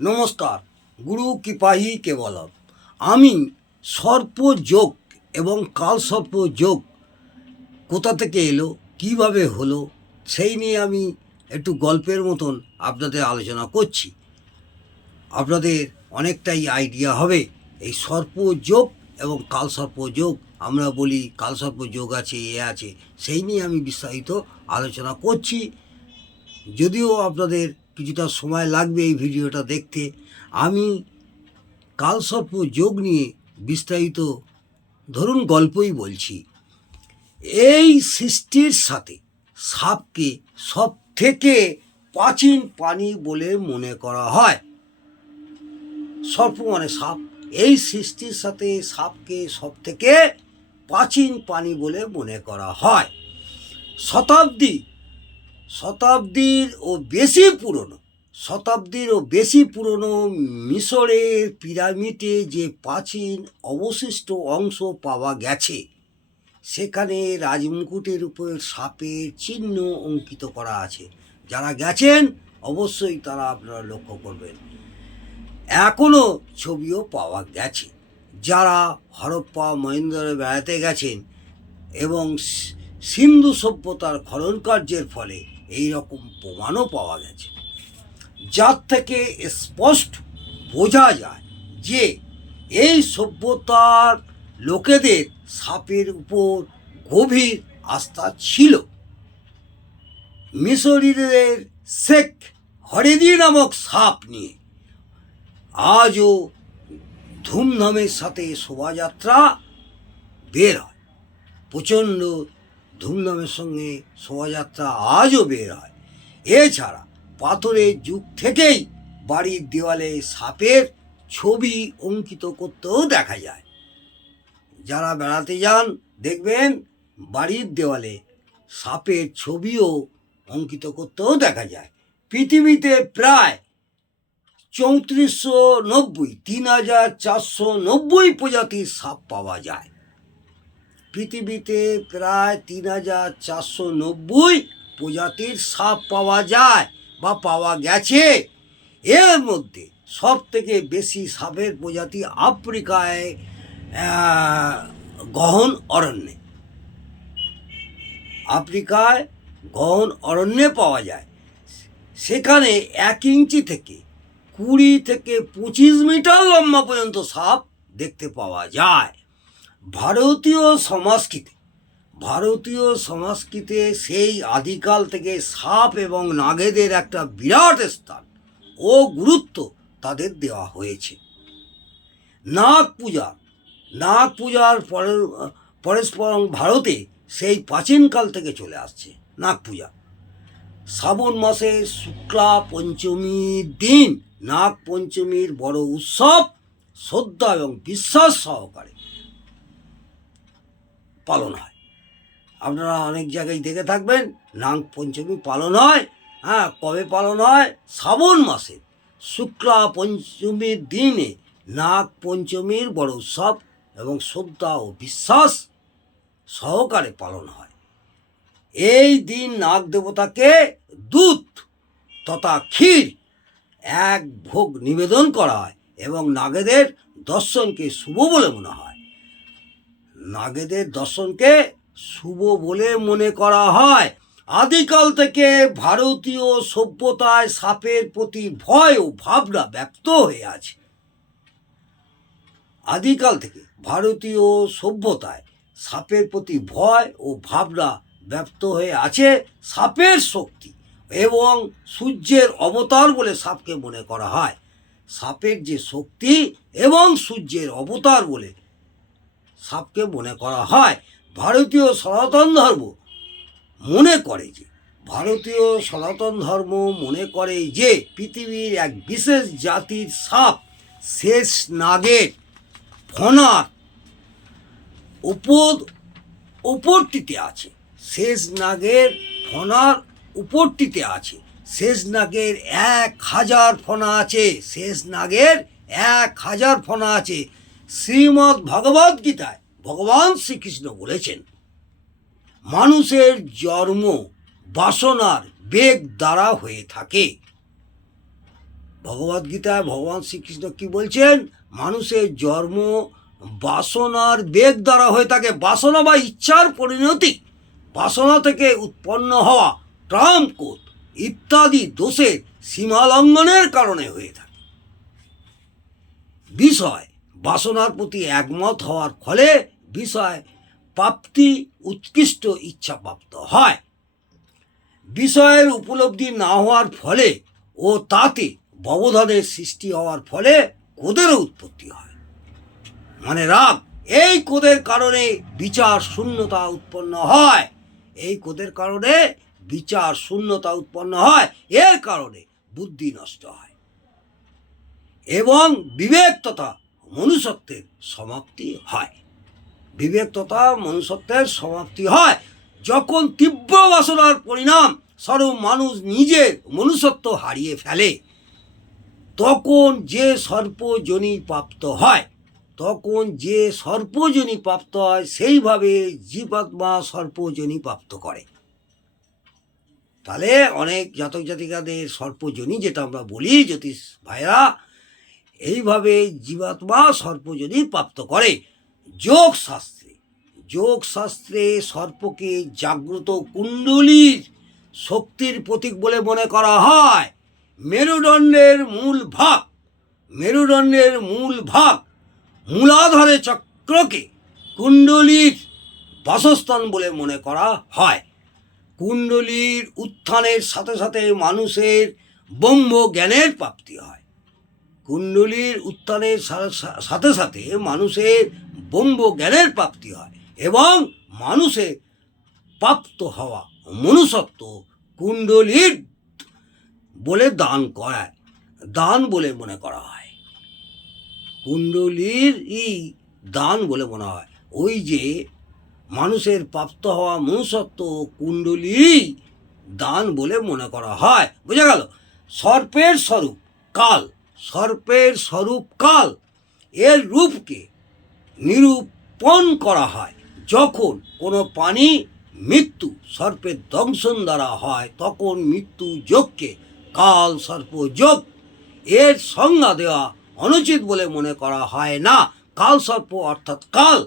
নমস্কার, গুরু কৃপাহি কেবলম। আমি সর্পযোগ এবং কালসর্প যোগ কোথা থেকে এলো, কীভাবে হলো, সেই নিয়ে আমি একটু গল্পের মতন আপনাদের আলোচনা করছি। আপনাদের অনেকটাই আইডিয়া হবে। এই সর্পযোগ এবং কালসর্প যোগ আমরা বলি কালসর্প যোগ আছে, এ আছে, সেই নিয়ে আমি বিস্তারিত আলোচনা করছি। যদিও আপনাদের কিছুটা সময় লাগবে এই ভিডিওটা দেখতে। আমি কালসর্প যোগ নিয়ে বিস্তারিত ধরুন গল্পই বলছি। এই সৃষ্টির সাথে সাপকে সব থেকে প্রাচীন প্রাণী বলে মনে করা হয়। সর্প মানে সাপ। এই সৃষ্টির সাথে সাপকে সব থেকে প্রাচীন প্রাণী বলে মনে করা হয়। শতাব্দী শতাব্দীর ও বেশি পুরনো, শতাব্দীর ও বেশি পুরনো মিশরের পিরামিডে যে প্রাচীন অবশিষ্ট অংশ পাওয়া গেছে, সেখানে রাজমুকুটের উপর সাপের চিহ্ন অঙ্কিত করা আছে। যারা গেছেন, অবশ্যই তারা আপনারা লক্ষ্য করবেন। এখনও ছবিও পাওয়া গেছে। যারা হরপ্পা মহেন্দ্রে বেড়াতে গেছেন এবং সিন্ধু সভ্যতার খনন কার্যের ফলে এই রকম প্রমাণও পাওয়া গেছে। যার থেকে স্পষ্ট বোঝা যায় যে এই সভ্যতার লোকেদের সাপের উপর গভীর আস্থা ছিল। মিশরীদের শেখ হরেদি নামক সাপ নিয়ে আজও ধুমধামের সাথে শোভাযাত্রা বের হয়। প্রচণ্ড ধুমধামের সঙ্গে শোভাযাত্রা আজও বের হয়। এছাড়া পাথরের যুগ থেকেই বাড়ির দেওয়ালে সাপের ছবি অঙ্কিত করতেও দেখা যায়। যারা বেড়াতে যান, দেখবেন বাড়ির দেওয়ালে সাপের ছবিও অঙ্কিত করতেও দেখা যায়। পৃথিবীতে প্রায় চৌত্রিশশো নব্বই, তিন হাজার চারশো নব্বই প্রজাতির সাপ পাওয়া যায়। পৃথিবীতে প্রায় তিন হাজার চারশো নব্বই প্রজাতির সাপ পাওয়া যায় বা পাওয়া গেছে। এর মধ্যে সব থেকে বেশি সাপের প্রজাতি আফ্রিকায় গহন অরণ্যে। আফ্রিকায় গহন অরণ্যে পাওয়া যায়। সেখানে এক ইঞ্চি থেকে কুড়ি থেকে পঁচিশ মিটার লম্বা পর্যন্ত সাপ দেখতে পাওয়া যায়। ভারতীয় সংস্কৃতি, ভারতীয় সংস্কৃতিতে সেই আদিকাল থেকে সাপ এবং নাগেদের একটা বিরাট স্থান ও গুরুত্ব তাদের দেওয়া হয়েছে। নাগ পূজা, নাগ পূজার পরে, পরস্পর ভারতে সেই প্রাচীনকাল থেকে চলে আসছে নাগ পূজা। শ্রাবণ মাসে শুক্লা পঞ্চমীর দিন নাগ পঞ্চমীর বড় উৎসব শ্রদ্ধা এবং বিশ্বাস সহকারে পালন হয়। আপনারা অনেক জায়গায় দেখে থাকবেন, নাগ পঞ্চমী পালন হয় হ্যাঁ কবে পালন হয়? শ্রাবণ মাসে। শুক্লা পঞ্চমীর দিনে নাগ পঞ্চমীর বড় উৎসব এবং শ্রদ্ধা ও বিশ্বাস সহকারে পালন হয়। এই দিন নাগ দেবতাকে দুধ তথা ক্ষীর এক ভোগ নিবেদন করা হয় এবং নাগেদের দর্শনকে শুভ বলে মনে হয়। নাগেদের দর্শনকে শুভ বলে মনে করা হয়। আদিকাল থেকে ভারতীয় সভ্যতায় সাপের প্রতি ভয় ও ভাবনা ব্যক্ত হয়ে আছে। আদিকাল থেকে ভারতীয় সভ্যতায় সাপের প্রতি ভয় ও ভাবনা ব্যক্ত হয়ে আছে সাপের শক্তি এবং সূর্যের অবতার বলে সাপকে মনে করা হয়। সাপের যে শক্তি এবং সূর্যের অবতার বলে সাপকে মনে করা হয় ভারতীয় সনাতন ধর্ম। মনে করে যে, ভারতীয় সনাতন ধর্ম মনে করে যে, পৃথিবীর এক বিশেষ জাতির সাপ শেষ নাগের ফনার উপর উপরটিতে আছে। শেষ নাগের ফনার উপরটিতে আছে। শেষ নাগের এক হাজার ফনা আছে। শেষ নাগের এক হাজার ফনা আছে। শ্রীমদ্ ভগবদ গীতায় ভগবান শ্রীকৃষ্ণ বলেছেন, মানুষের জন্ম বাসনার বেগ দ্বারা হয়ে থাকে। ভগবদ গীতায় ভগবান শ্রীকৃষ্ণ কি বলছেন? মানুষের জন্ম বাসনার বেগ দ্বারা হয়ে থাকে। বাসনা বা ইচ্ছার পরিণতি। বাসনা থেকে উৎপন্ন হওয়া ট্রাম কোট ইত্যাদি দোষের সীমালঙ্ঘনের কারণে হয়ে থাকে। বিষয় বাসনার প্রতি একমত হওয়ার ফলে বিষয় প্রাপ্তি উৎকৃষ্ট ইচ্ছা প্রাপ্ত হয়। বিষয়ের উপলব্ধি না হওয়ার ফলে ও তাতে ব্যবধানের সৃষ্টি হওয়ার ফলে কোদেরও উৎপত্তি হয়? মানে রাগ এই কোদের কারণে বিচার শূন্যতা উৎপন্ন হয়। এই কোদের কারণে বিচার শূন্যতা উৎপন্ন হয়। এর কারণে বুদ্ধি নষ্ট হয়। এবং বিবেক তথা মনুষ্যত্বের সমাপ্তি হয়। বিবেক তথা মনুষ্যত্বের সমাপ্তি হয়। যখন তীব্র বাসনার পরিণাম স্বরূপ মানুষ নিজের মনুষ্যত্ব হারিয়ে ফেলে, তখন যে সর্পজনী প্রাপ্ত হয়, তখন যে সর্পজনী প্রাপ্ত হয়, সেইভাবে জীবাত্মা সর্পজনী প্রাপ্ত করে। তাহলে অনেক জাতক জাতিকাদের সর্পজনী যেটা আমরা বলি জ্যোতিষ ভাইরা এইভাবে জীবাত্মা সর্প যদি প্রাপ্ত করে। যোগ শাস্ত্রে যোগ শাস্ত্রে সর্পকে জাগ্রত কুণ্ডলীর শক্তির প্রতীক বলে মনে করা হয়। মেরুদণ্ডের মূল ভাগ, মেরুদণ্ডের মূল ভাগ মূলাধারে চক্রকে কুণ্ডলীর বাসস্থান বলে মনে করা হয়। কুণ্ডলীর উত্থানের সাথে সাথে মানুষের ব্রহ্ম জ্ঞানের প্রাপ্তি হয়। কুণ্ডলীর উত্থানের সাথে সাথে মানুষের ব্রহ্ম জ্ঞানের প্রাপ্তি হয় এবং মানুষের প্রাপ্ত হওয়া মনুষ্যত্ব কুণ্ডলীর বলে দান করায়। দান বলে মনে করা হয়। কুণ্ডলীর ই দান বলে মনে হয়। ওই যে মানুষের প্রাপ্ত হওয়া মনুষ্যত্ব কুণ্ডলী দান বলে মনে করা হয়। বোঝা গেল? সর্পের স্বরূপ, কাল। সর্পের স্বরূপ কাল এর রূপকে নিরূপণ করা হয়। যখন কোনো প্রাণী মৃত্যু সর্পের দংশন দ্বারা হয়, তখন মৃত্যু যোগকে কাল সর্প যোগ এর সংজ্ঞা দেওয়া অনুচিত বলে মনে করা হয় না। কাল সর্প অর্থাৎ কাল।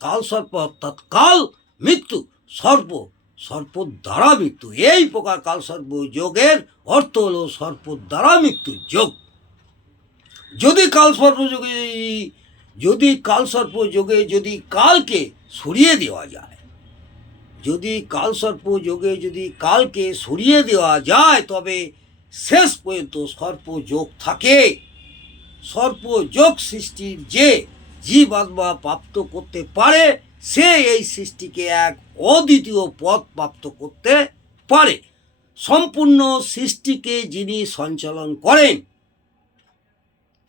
কাল সর্প অর্থাৎ কাল, মৃত্যু সর্প সর্প দ্বারা মৃত্যু। এই প্রকার কাল সর্প যোগের অর্থ হলো সর্প দ্বারা মৃত্যু যোগ। যদি কাল সর্প যোগে যদি কাল সর্প যোগে যদি কালকে সরিয়ে দেওয়া যায়, যদি কাল সর্প যোগে যদি কালকে সরিয়ে দেওয়া যায়, তবে শেষ পর্যন্ত সর্পযোগ থাকে। সর্পযোগ সৃষ্টির যে জীব আত্মা প্রাপ্ত করতে পারে, সে এই সৃষ্টিকে এক অদ্বিতীয় পথ প্রাপ্ত করতে পারে। সম্পূর্ণ সৃষ্টিকে যিনি সঞ্চালন করেন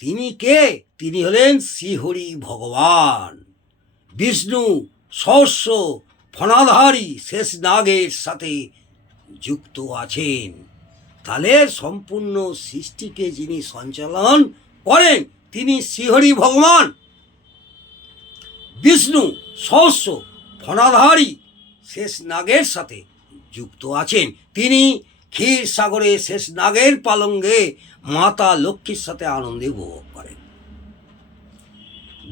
তিনি কে? তিনি হলেন শ্রীহরি ভগবান। বিষ্ণু, সহস্র, ফণাধারী শেষ নাগের সাথে যুক্ত আছেন। তাহলে সম্পূর্ণ সৃষ্টিকে যিনি সঞ্চালন করেন, তিনি শ্রীহরি ভগবান। বিষ্ণু, সহস্র, ফণাধারী শেষ নাগের সাথে যুক্ত আছেন। তিনি ক্ষীর সাগরে শেষ নাগের পালঙ্গে মাতা লক্ষ্মীর সাথে আনন্দে উপভোগ করেন।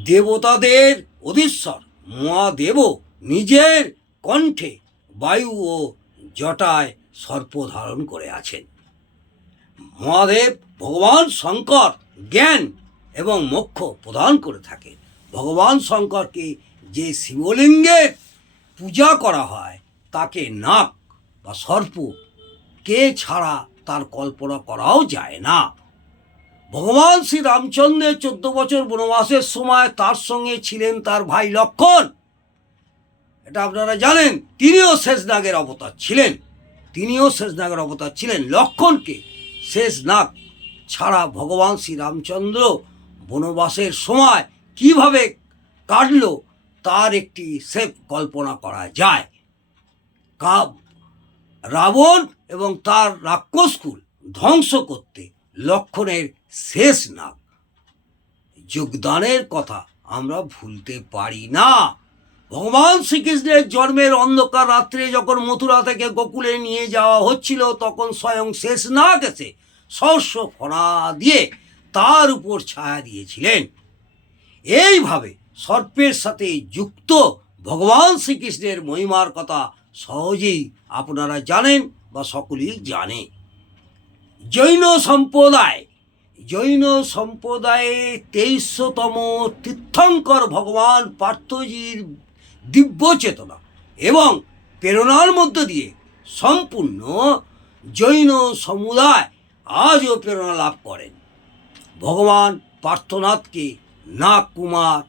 দেবতাদের অধীশ্বর, মহাদেব নিজের কণ্ঠে বায়ু ও জটায় সর্প ধারণ করে আছেন। মহাদেব ভগবান শঙ্কর জ্ঞান এবং মোক্ষ প্রদান করে থাকেন। ভগবান শঙ্করকে যে শিবলিঙ্গের পূজা করা হয়, তাকে নাক বা সর্প কে ছাড়া তার কল্পনা করাও যায় না। ভগবান শ্রী রামচন্দ্রের চোদ্দ বছর বনবাসের সময় তার সঙ্গে ছিলেন তার ভাই লক্ষণ। এটা আপনারা জানেন, তিনিও শেষনাগের অবতার ছিলেন। তিনিও শেষনাগের অবতার ছিলেন লক্ষণকে। শেষনাগ ছাড়া ভগবান শ্রী রামচন্দ্র বনবাসের সময় কীভাবে কাটলো, তার একটি সেফ কল্পনা করা যায়। কাব, রাবণ এবং তার রাক্ষসকুল ধ্বংস করতে লক্ষণের শেষ নাগ। যোগদানের কথা আমরা ভুলতে পারি না। ভগবান শ্রীকৃষ্ণের জন্মের অন্ধকার রাত্রে যখন মথুরা থেকে গোকুলে নিয়ে যাওয়া হচ্ছিল, তখন স্বয়ং শেষ না গেছে সহস্র ফণা দিয়ে তার উপর ছায়া দিয়েছিলেন। এইভাবে সর্পের সাথে যুক্ত ভগবান শ্রীকৃষ্ণের মহিমার কথা সহজেই আপনারা জানেন। বা সকলেই জানে। জৈন সম্প্রদায়, জৈন সম্প্রদায়ে তেইশতম তীর্থঙ্কর ভগবান পার্থজির দিব্য চেতনা এবং প্রেরণার মধ্য দিয়ে সম্পূর্ণ জৈন সমুদায় আজও প্রেরণা লাভ করেন। ভগবান পার্থনাথকে নাগ কুমার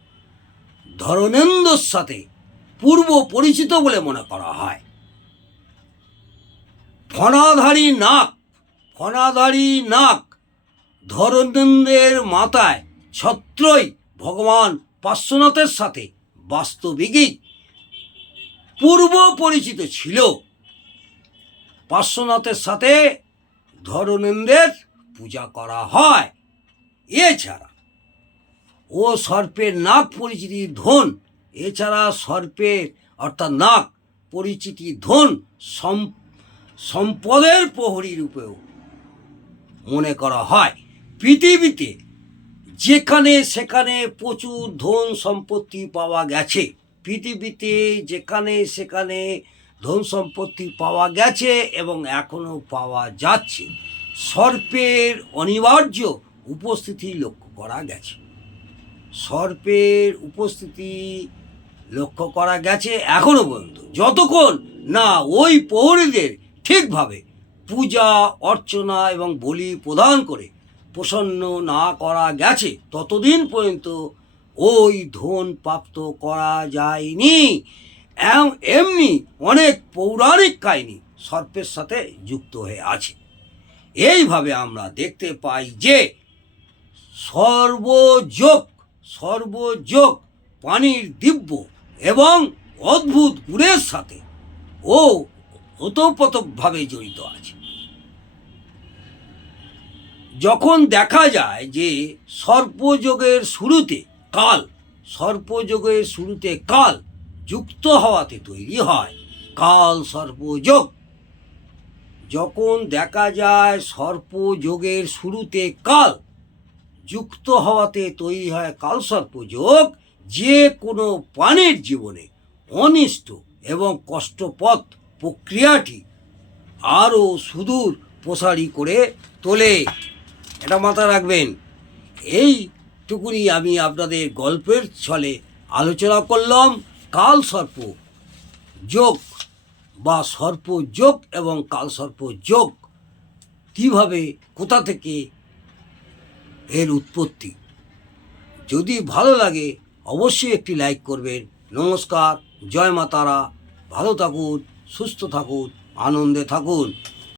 ধরনেন্দ্রর সাথে পূর্ব পরিচিত বলে মনে করা হয়। ফণাধারী নাক ফণাধারী নাক ধরনেন্দ্রের মাথায় ছত্রই ভগবান পার্শ্বনাথের সাথে বাস্তবিকই। পূর্ব পরিচিত ছিল। পার্শ্বনাথের সাথে ধরনেন্দ্রের পূজা করা হয়। এছাড়া, ও সর্পের নাক পরিচিতি ধন, এছাড়া সর্পের অর্থাৎ নাক পরিচিতি ধন সম- সম্পদের প্রহরী রূপেও মনে করা হয়। পৃথিবীতে যেখানে সেখানে প্রচুর ধন সম্পত্তি পাওয়া গেছে, পৃথিবীতে যেখানে সেখানে ধন সম্পত্তি পাওয়া গেছে এবং এখনও পাওয়া যাচ্ছে, সর্পের অনিবার্য উপস্থিতি লক্ষ্য করা গেছে। সর্পের উপস্থিতি লক্ষ্য করা গেছে এখনও পর্যন্ত। যতক্ষণ না ওই প্রহরীদের ঠিকভাবে পূজা, অর্চনা এবং বলি প্রদান করে প্রসন্ন না করা গেছে, ততদিন পর্যন্ত ওই ধন প্রাপ্ত করা যায়নি। এম- এমনি অনেক পৌরাণিক কাহিনী সর্পের সাথে যুক্ত হয়ে আছে। এইভাবে আমরা দেখতে পাই যে সর্বযোগ সর্বযোগ পানির দিব্য এবং অদ্ভুত গুণের সাথে ও ওতপ্রোতভাবে জড়িত আছে। যখন দেখা যায় যে সর্পযোগের শুরুতে কাল, সর্পযোগের শুরুতে কাল যুক্ত হওয়াতে তৈরি হয় কাল সর্পযোগ। যখন দেখা যায় সর্পযোগের শুরুতে কাল যুক্ত হওয়াতে তৈরি হয় কাল সর্পযোগ, যে কোনো প্রাণীর জীবনে অনিষ্ট এবং কষ্টপথ প্রক্রিয়াটি আরও সুদূর প্রসারী করে তোলে। এটা মাথায় রাখবেন। এইটুকুনি আমি আপনাদের গল্পের ছলে আলোচনা করলাম কাল সর্প যোগ বা সর্প যোগ এবং কাল সর্প যোগ কীভাবে, কোথা থেকে এর উৎপত্তি। যদি ভালো লাগে অবশ্যই একটি লাইক করবেন। নমস্কার, জয় মা তারা ভালো থাকুন। সুস্থ থাকুন আনন্দে থাকুন।